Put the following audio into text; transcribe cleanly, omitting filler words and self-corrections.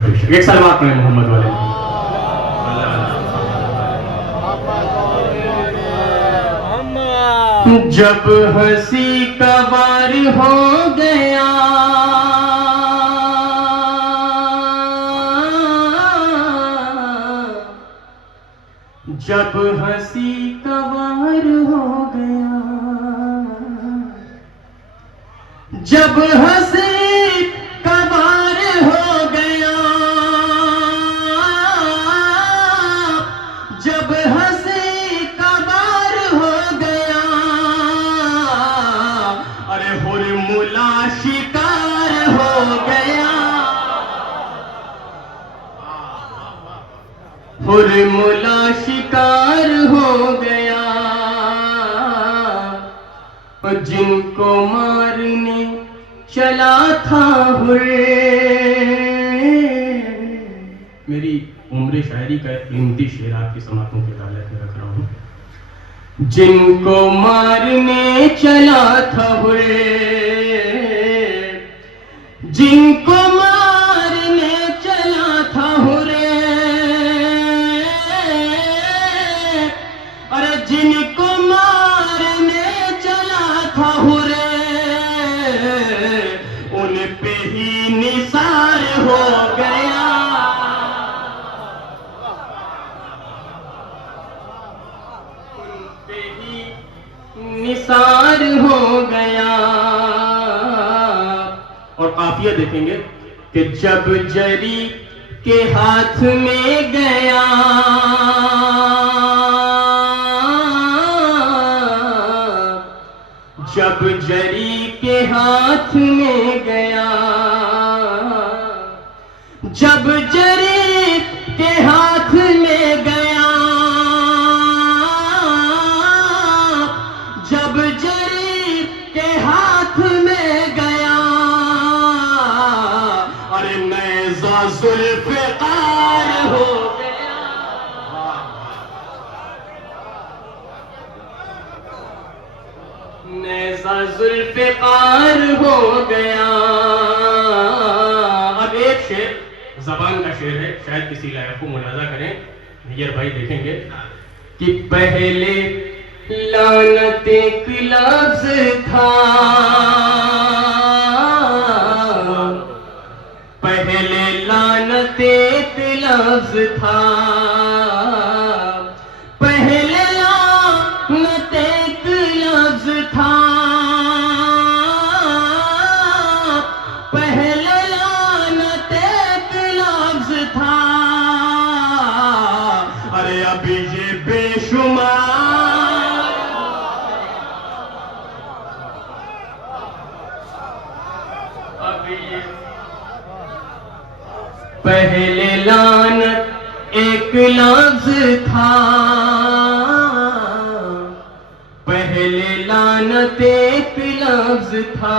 ایک سلوات پڑھیں محمد والے. جب ہنسی کا وار ہو گیا جب ہنسی کا وار ہو گیا جب ہنسی کا وار ہو گیا جب ہنسی کا وار ہو گیا ارے حرملا شکار ہو گیا حرملا شکار ہو گیا جن کو مارنے چلا تھا میری عمر شاعری کا قیمتی شعر آپ کی سماعتوں کے حوالے میں رکھ رہا ہوں. جن کو مارنے چلا تھا جن کو مارنے چلا تھا ارے جن کو مارنے چلا تھا ان پہ ہی نثار ہو گیا ان پہ ہی نثار ہو گیا. اور قافیہ دیکھیں گے کہ جب جری کے ہاتھ میں گیا جب جری کے ہاتھ میں گیا جب جری کے ہاتھ میں گیا جب جری کے ہاتھ میں گیا ارے نیزہ ذوالفقار ہو گیا نیزہ ذوالفقار ہو گیا. اب ایک شعر زبان کا شعر ہے, شاید کسی لائق کو ملاحظہ کریں. نیر بھائی دیکھیں گے کہ پہلے لعنت ایک لفظ تھا پہلے لعنت ایک لفظ تھا پہلے لعنت ایک لفظ تھا پہلے لعنت ایک لفظ تھا ارے اب یہ بے شمار پہلے لعنت ایک لفظ تھا پہلے لعنت ایک لفظ تھا